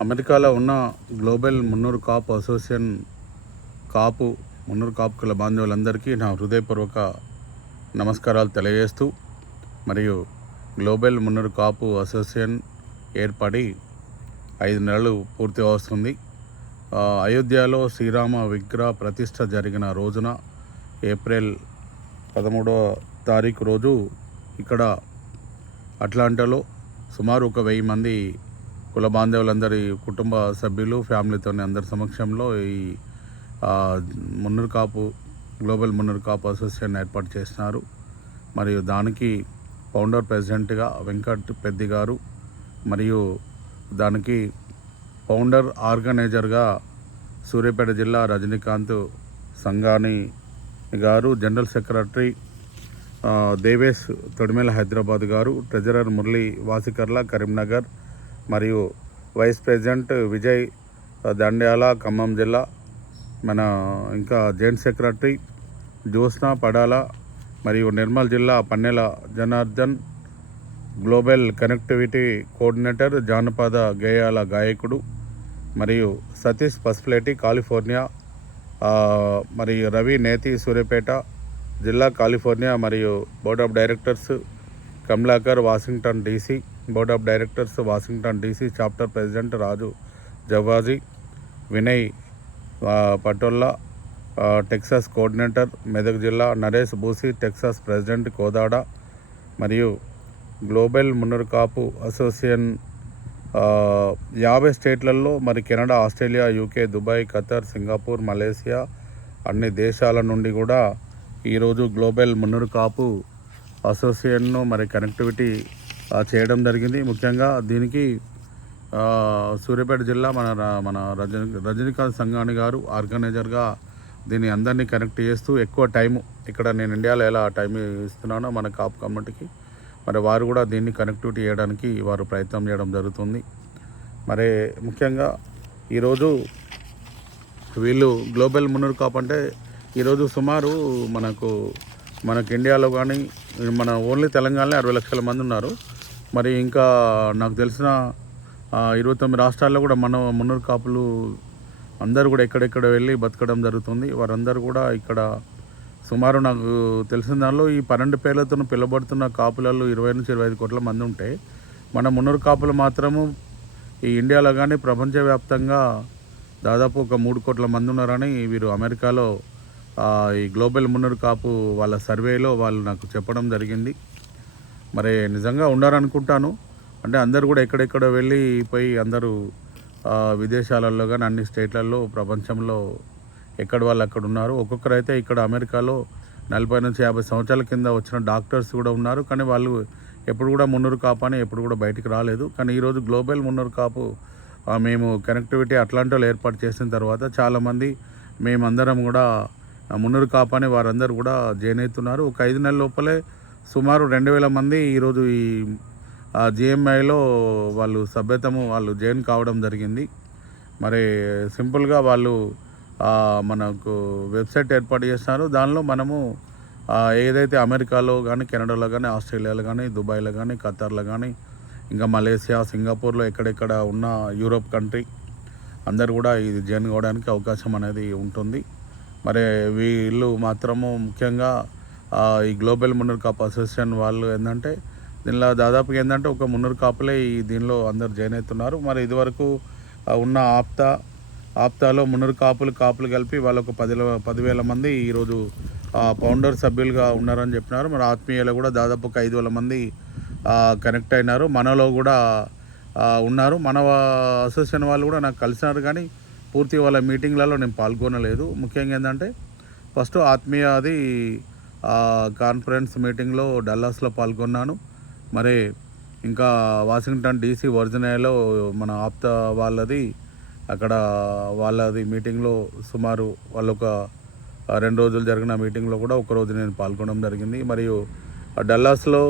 అమెరికాలో ఉన్న global Munnuru Kapu association కాపు మున్నూరు కాపు కుల బాంధవులందరికీ నా హృదయపూర్వక నమస్కారాలు తెలియజేస్తూ మరియు గ్లోబల్ మున్నూరు కాపు అసోసియేషన్ ఏర్పడి ఐదు నెలలు పూర్తి అవుతుంది అయోధ్యలో శ్రీరామ విగ్రహ ప్రతిష్ట జరిగిన రోజున ఏప్రిల్ పదమూడవ తారీఖు రోజు ఇక్కడ అట్లాంటాలో సుమారు ఒక వెయ్యి మంది కుల బాంధవులందరి కుటుంబ సభ్యులు ఫ్యామిలీతోనే అందరి సమక్షంలో ఈ ఆ, మున్నూరు కాపు గ్లోబల్ మున్నూరు కాపు అసోసియేషన్ ఏర్పాటు చేసినారు మరియు దానికి ఫౌండర్ ప్రెసిడెంట్గా వెంకట్ పెద్ది గారు మరియు దానికి ఫౌండర్ ఆర్గనైజర్గా సూర్యాపేట జిల్లా రజనీకాంత్ సంఘాని గారు జనరల్ సెక్రటరీ దేవేష్ దేవేశ్ తొడిమేల హైదరాబాద్ గారు ట్రెజరర్ మురళి వాసికర్ల కరీంనగర్ మరియు వైస్ ప్రెసిడెంట్ విజయ్ దండ్యాల ఖమ్మం జిల్లా మన ఇంకా జాయింట్ సెక్రటరీ జ్యోత్స్న పడాల మరియు నిర్మల్ జిల్లా Pannela Janardhan global connectivity coordinator జానపద గేయాల గాయకుడు మరియు సతీష్ పస్ప్లేటి కాలిఫోర్నియా మరియు రవి నేతి సూర్యపేట జిల్లా కాలిఫోర్నియా మరియు board of directors Kamalakar Washington DC board of directors Washington DC chapter president Raju Javaji Vinay Patolla Texas coordinator Medak జిల్లా నరేష్ బూసి టెక్సాస్ ప్రెసిడెంట్ కోదాడ మరియు గ్లోబల్ మున్నూరు అసోసియేషన్ యాభై స్టేట్లలో మరి Canada Australia UK Dubai Qatar Singapore Malaysia అన్ని దేశాల నుండి కూడా ఈరోజు గ్లోబల్ మున్నూరు అసోసియేషన్ను మరి కనెక్టివిటీ చేయడం జరిగింది. ముఖ్యంగా దీనికి సూర్యాపేట జిల్లా మన మన రజని రజనీకాంత్ సంఘాని గారు ఆర్గనైజర్గా దీన్ని అందరినీ కనెక్ట్ చేస్తూ ఎక్కువ టైము ఇక్కడ నేను ఇండియాలో ఎలా టైం ఇస్తున్నానో మన కాప్ కమ్యూనిటీకి మరి వారు కూడా దీన్ని కనెక్టివిటీ చేయడానికి వారు ప్రయత్నం చేయడం జరుగుతుంది. మరి ముఖ్యంగా ఈరోజు వీళ్ళు గ్లోబల్ మున్నూరు కాప్ అంటే ఈరోజు సుమారు మనకు మనకి ఇండియాలో కానీ మన ఓన్లీ తెలంగాణలో అరవై లక్షల మంది ఉన్నారు. మరి ఇంకా నాకు తెలిసిన ఇరవై తొమ్మిది రాష్ట్రాల్లో కూడా మన మున్నూరు కాపులు అందరూ కూడా ఎక్కడెక్కడ వెళ్ళి బతకడం జరుగుతుంది. వారందరూ కూడా ఇక్కడ సుమారు నాకు తెలిసిన దానిలో ఈ పన్నెండు పేర్లతో పిలువబడుతున్న కాపులలో ఇరవై నుంచి ఇరవై ఐదు కోట్ల మంది ఉంటాయి మన మున్నూరు కాపులు మాత్రము ఈ ఇండియాలో కానీ ప్రపంచవ్యాప్తంగా దాదాపు ఒక మూడు కోట్ల మంది ఉన్నారని వీరు అమెరికాలో ఈ గ్లోబల్ మున్నరు కాపు వాళ్ళ సర్వేలో వాళ్ళు నాకు చెప్పడం జరిగింది. మరి నిజంగా ఉండాలనుకుంటాను. అంటే అందరూ కూడా ఎక్కడెక్కడ వెళ్ళి పోయి అందరూ విదేశాలలో కానీ అన్ని స్టేట్లలో ప్రపంచంలో ఎక్కడ వాళ్ళు అక్కడ ఉన్నారు. అయితే ఇక్కడ అమెరికాలో నలభై నుంచి యాభై సంవత్సరాల కింద వచ్చిన డాక్టర్స్ కూడా ఉన్నారు. కానీ వాళ్ళు ఎప్పుడు కూడా మున్నూరు కాపు అని ఎప్పుడు కూడా బయటికి రాలేదు. కానీ ఈరోజు గ్లోబల్ మున్నూరు కాపు మేము కనెక్టివిటీ అట్లాంటిలో ఏర్పాటు చేసిన తర్వాత చాలామంది మేమందరం కూడా మున్నూరు కాపు వారందరూ కూడా జాయిన్ అవుతున్నారు ఒక ఐదు నెలల లోపలే సుమారు రెండు వేల మంది ఈరోజు ఈ జిఎంఐలో వాళ్ళు సభ్యతము వాళ్ళు జాయిన్ కావడం జరిగింది. మరి సింపుల్గా వాళ్ళు మనకు వెబ్సైట్ ఏర్పాటు చేస్తున్నారు దానిలో మనము ఏదైతే అమెరికాలో కానీ కెనడాలో కానీ ఆస్ట్రేలియాలో కానీ దుబాయ్లో కానీ ఖతార్లో కానీ ఇంకా మలేసియా సింగపూర్లో ఎక్కడెక్కడ ఉన్న యూరోప్ కంట్రీ అందరు కూడా ఇది జాయిన్ కావడానికి అవకాశం అనేది ఉంటుంది. మరి వీళ్ళు మాత్రము ముఖ్యంగా ఈ గ్లోబల్ మున్నూరు కాప్ అసోసియేషన్ వాళ్ళు ఏంటంటే దీనిలో దాదాపుగా ఏంటంటే ఒక మున్నూరు కాపులే ఈ దీనిలో అందరు జాయిన్ అవుతున్నారు మరి ఇదివరకు ఉన్న ఆప్తా ఆప్తాలో మున్నూరు కాపులు కాపులు కలిపి వాళ్ళు ఒక పది పదివేల మంది ఈరోజు ఫౌండర్ సభ్యులుగా ఉన్నారని చెప్పినారు. మరి ఆత్మీయులు కూడా దాదాపు ఒక ఐదు వేల మంది కనెక్ట్ అయినారు. మనలో కూడా ఉన్నారు. మన అసోసియేషన్ వాళ్ళు కూడా నాకు కలిసినారు. కానీ పూర్తి వాళ్ళ మీటింగ్లలో నేను పాల్గొనలేదు. ముఖ్యంగా ఏంటంటే ఫస్ట్ ఆత్మీయ అది కాన్ఫరెన్స్ మీటింగ్లో డల్లాస్లో పాల్గొన్నాను. మరి ఇంకా వాషింగ్టన్ డీసీ వర్జినియాలో మన ఆప్త వాళ్ళది అక్కడ వాళ్ళది మీటింగ్లో సుమారు వాళ్ళొక ఒక రెండు రోజులు జరిగిన మీటింగ్లో కూడా ఒకరోజు నేను పాల్గొనడం జరిగింది. మరియు ఆ డల్లాస్లో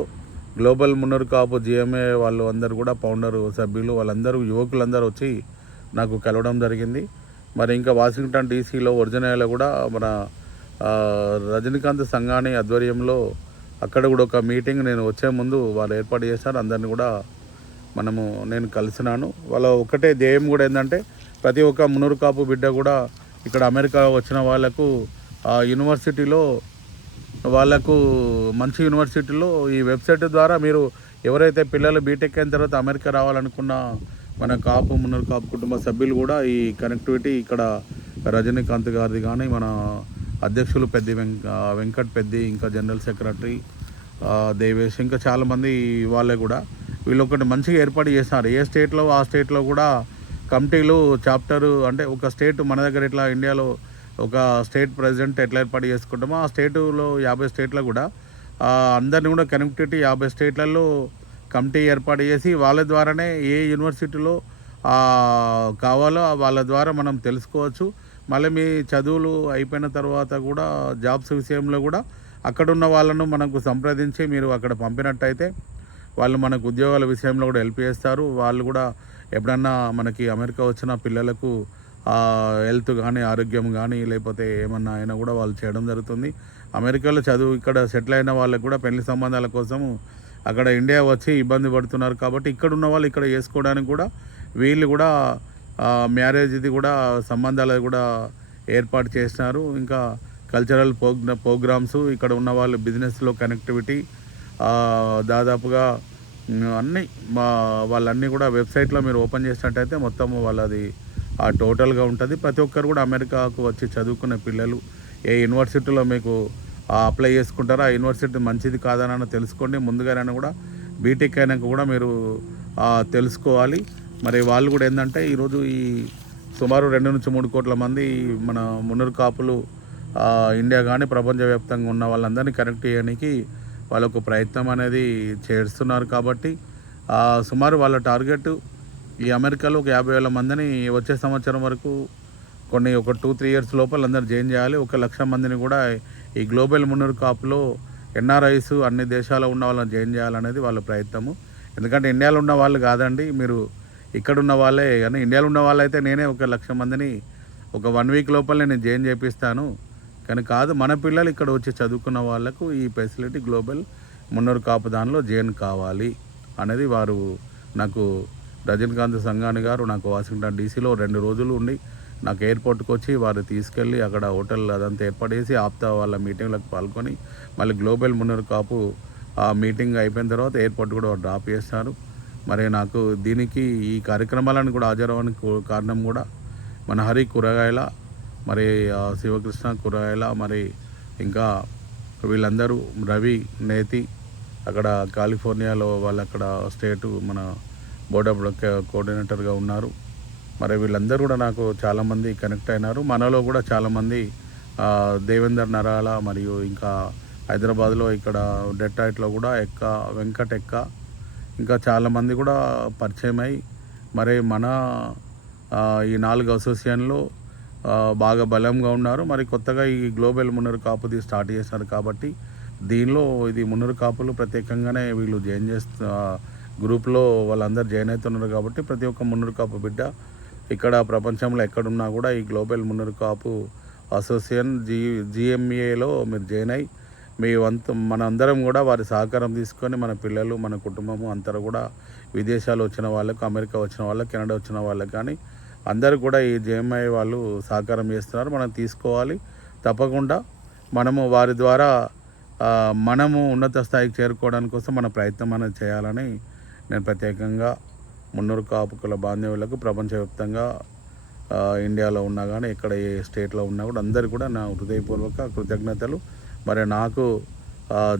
గ్లోబల్ మున్నరు కాపు జిఎంఏ వాళ్ళు అందరూ కూడా ఫౌండరు సభ్యులు వాళ్ళందరూ యువకులందరూ వచ్చి నాకు కలవడం జరిగింది. మరి ఇంకా వాషింగ్టన్ డీసీలో వర్జినియాలో కూడా మన రజనీకాంత్ సంఘాని ఆధ్వర్యంలో అక్కడ కూడా ఒక మీటింగ్ నేను వచ్చే ముందు వాళ్ళు ఏర్పాటు చేశారు. అందరిని కూడా మనము నేను కలిసినాను. వాళ్ళ ఒకటే ధ్యేయం కూడా ఏంటంటే ప్రతి ఒక్క మునూరు కాపు బిడ్డ కూడా ఇక్కడ అమెరికా వచ్చిన వాళ్ళకు ఆ యూనివర్సిటీలో వాళ్ళకు మంచి యూనివర్సిటీలో ఈ వెబ్సైట్ ద్వారా మీరు ఎవరైతే పిల్లలు బీటెక్ అయిన తర్వాత అమెరికా రావాలనుకున్న మన కాపు మున్నర్ కాపు కుటుంబ సభ్యులు కూడా ఈ కనెక్టివిటీ ఇక్కడ రజనీకాంత్ గారిది కానీ మన అధ్యక్షులు పెద్ది వెంక వెంకట్ పెద్ది ఇంకా జనరల్ సెక్రటరీ దేవేష్ ఇంకా చాలామంది వాళ్ళే కూడా. వీళ్ళు ఒకటి మంచిగా ఏర్పాటు చేస్తున్నారు ఏ స్టేట్లో ఆ స్టేట్లో కూడా కమిటీలు చాప్టర్ అంటే ఒక స్టేట్ మన దగ్గర ఇట్లా ఇండియాలో ఒక స్టేట్ ప్రెసిడెంట్ ఎట్లా ఏర్పాటు చేసుకుంటామో ఆ స్టేటులో యాభై స్టేట్లో కూడా అందరిని కూడా కనెక్టివిటీ యాభై స్టేట్లలో కమిటీ ఏర్పాటు చేసి వాళ్ళ ద్వారానే ఏ యూనివర్సిటీలో కావాలో వాళ్ళ ద్వారా మనం తెలుసుకోవచ్చు. మళ్ళీ మీ చదువులు అయిపోయిన తర్వాత కూడా జాబ్స్ విషయంలో కూడా అక్కడ ఉన్న వాళ్ళను మనకు సంప్రదించి మీరు అక్కడ పంపినట్టయితే వాళ్ళు మనకు ఉద్యోగాల విషయంలో కూడా హెల్ప్ చేస్తారు. వాళ్ళు కూడా ఎప్పుడన్నా మనకి అమెరికా వచ్చిన పిల్లలకు హెల్త్ కానీ ఆరోగ్యం కానీ లేకపోతే ఏమన్నా అయినా కూడా వాళ్ళు చేయడం జరుగుతుంది. అమెరికాలో చదువు ఇక్కడ సెటిల్ అయిన వాళ్ళకి కూడా పెళ్ళి సంబంధాల కోసము అక్కడ ఇండియా వచ్చి ఇబ్బంది పడుతున్నారు కాబట్టి ఇక్కడ ఉన్న వాళ్ళు ఇక్కడ చేసుకోవడానికి కూడా వీళ్ళు కూడా మ్యారేజ్ ఇది కూడా సంబంధాలు కూడా ఏర్పాటు చేసినారు. ఇంకా కల్చరల్ ప్రోగ్రా ప్రోగ్రామ్స్ ఇక్కడ ఉన్న వాళ్ళు బిజినెస్లో కనెక్టివిటీ దాదాపుగా అన్నీ మా వాళ్ళన్నీ కూడా వెబ్సైట్లో మీరు ఓపెన్ చేసినట్టయితే మొత్తం వాళ్ళది ఆ టోటల్గా ఉంటుంది. ప్రతి ఒక్కరు కూడా అమెరికాకు వచ్చి చదువుకునే పిల్లలు ఏ యూనివర్సిటీలో మీకు అప్లై చేసుకుంటారా? ఆ యూనివర్సిటీ మంచిది కాదని తెలుసుకోండి. ముందుగానైనా కూడా బీటెక్ అయినాక కూడా మీరు తెలుసుకోవాలి. మరి వాళ్ళు కూడా ఏంటంటే ఈరోజు ఈ సుమారు రెండు నుంచి మూడు కోట్ల మంది మన మున్నూరు కాపులు ఇండియా కానీ ప్రపంచవ్యాప్తంగా ఉన్న వాళ్ళందరినీ కనెక్ట్ చేయడానికి వాళ్ళకు ప్రయత్నం అనేది చేస్తున్నారు కాబట్టి సుమారు వాళ్ళ టార్గెట్ ఈ అమెరికాలో ఒక యాభై వేల మందిని వచ్చే సంవత్సరం వరకు కొన్ని ఒక టూ త్రీ ఇయర్స్ లోపల అందరు జాయిన్ చేయాలి. ఒక లక్ష మందిని కూడా ఈ గ్లోబల్ మున్నూరు కాపులో ఎన్ఆర్ఐస్ అన్ని దేశాల్లో ఉన్న వాళ్ళని జాయిన్ చేయాలనేది వాళ్ళ ప్రయత్నము. ఎందుకంటే ఇండియాలో ఉన్న వాళ్ళు కాదండి మీరు ఇక్కడ ఉన్న వాళ్ళే. కానీ ఇండియాలో ఉన్న వాళ్ళైతే నేనే ఒక లక్ష మందిని ఒక వన్ వీక్ లోపల నేను జాయిన్ చేపిస్తాను. కానీ కాదు మన పిల్లలు ఇక్కడ వచ్చి చదువుకున్న వాళ్ళకు ఈ ఫెసిలిటీ గ్లోబల్ మున్నూరు కాపు దానిలో జాయిన్ కావాలి అనేది వారు నాకు రజనీకాంత్ సంఘాని గారు నాకు వాషింగ్టన్ డీసీలో రెండు రోజులు ఉండి నాకు ఎయిర్పోర్ట్కి వచ్చి వారు తీసుకెళ్ళి అక్కడ హోటల్ అదంతా ఏర్పాటు చేసి ఆప్తా వాళ్ళ మీటింగ్లకు పాల్గొని మళ్ళీ గ్లోబల్ మున్నర్ కాపు ఆ మీటింగ్ అయిపోయిన తర్వాత ఎయిర్పోర్ట్ కూడా డ్రాప్ చేస్తారు. మరి నాకు దీనికి ఈ కార్యక్రమాలను కూడా హాజరవడానికి కారణం కూడా మన హరి కూరగాయల మరి శివకృష్ణ కూరగాయల మరి ఇంకా వీళ్ళందరూ రవి నేతి అక్కడ కాలిఫోర్నియాలో వాళ్ళు అక్కడ స్టేటు మన బోర్డ్ ఆఫ్ కోఆర్డినేటర్గా ఉన్నారు. మరి వీళ్ళందరూ కూడా నాకు చాలామంది కనెక్ట్ అయినారు. మనలో కూడా చాలామంది దేవేందర్ నరాల మరియు ఇంకా హైదరాబాద్లో ఇక్కడ డెట్టాయిట్లో కూడా ఎక్క వెంకట్ ఎక్క ఇంకా చాలామంది కూడా పరిచయం అయి మరి మన ఈ నాలుగు అసోసియేషన్లో బాగా బలంగా ఉన్నారు. మరి కొత్తగా ఈ గ్లోబల్ మున్నరు కాపుది స్టార్ట్ చేశారు కాబట్టి దీనిలో ఇది మున్నరు కాపులు ప్రత్యేకంగానే వీళ్ళు జాయిన్ చేస్తు గ్రూప్లో వాళ్ళందరూ జాయిన్ అవుతున్నారు కాబట్టి ప్రతి ఒక్క మున్నరు కాపు బిడ్డ ఇక్కడ ప్రపంచంలో ఎక్కడున్నా కూడా ఈ global Munnuru Kapu association G జిఎంఏలో మీరు జాయిన్ అయ్యి మీ వంతు మన అందరం కూడా వారి సహకారం తీసుకొని మన పిల్లలు మన కుటుంబము అంతా కూడా విదేశాలు వచ్చిన వాళ్ళకు అమెరికా వచ్చిన వాళ్ళకి కెనడా వచ్చిన వాళ్ళకి కానీ అందరూ కూడా ఈ జేఎంఐ వాళ్ళు సహకారం చేస్తున్నారు. మనం తీసుకోవాలి. తప్పకుండా మనము వారి ద్వారా మనము ఉన్నత స్థాయికి చేరుకోవడానికి కోసం మన ప్రయత్నం అనేది చేయాలని నేను ప్రత్యేకంగా మున్నూరు కాపుకుల బాంధవ్యులకు ప్రపంచవ్యాప్తంగా ఇండియాలో ఉన్నా కానీ ఇక్కడ ఏ స్టేట్లో ఉన్నా కూడా అందరు కూడా నా హృదయపూర్వక కృతజ్ఞతలు. మరి నాకు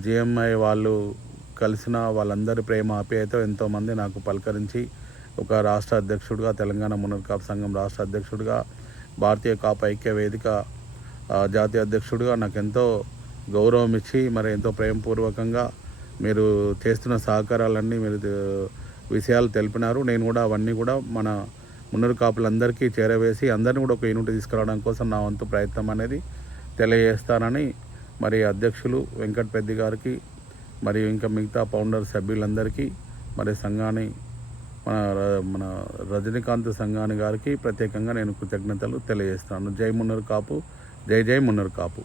జిఎంఐ వాళ్ళు కలిసిన వాళ్ళందరి ప్రేమ ఆప్యాయత ఎంతోమంది నాకు పలకరించి ఒక రాష్ట్ర అధ్యక్షుడిగా తెలంగాణ మున్నూరు కాపు సంఘం రాష్ట్ర అధ్యక్షుడిగా భారతీయ కాపు ఐక్య వేదిక జాతీయ అధ్యక్షుడిగా నాకు ఎంతో గౌరవం ఇచ్చి మరి ఎంతో ప్రేమపూర్వకంగా మీరు చేస్తున్న సహకారాలన్నీ మీరు విషయాలు తెలిపినారు. నేను కూడా అవన్నీ కూడా మన మున్నరు కాపులందరికీ చేరవేసి అందరిని కూడా ఒక యూనిట్ తీసుకురావడం కోసం నా వంతు ప్రయత్నం అనేది తెలియజేస్తానని మరి అధ్యక్షులు వెంకట్ పెద్ది గారికి మరియు ఇంకా మిగతా ఫౌండర్ సభ్యులందరికీ మరి సంఘాన్ని మన ర- మన రజనీకాంత్ సంఘాని గారికి ప్రత్యేకంగా నేను కృతజ్ఞతలు తెలియజేస్తాను. జై మున్నరు కాపు జై జై మున్నరు కాపు.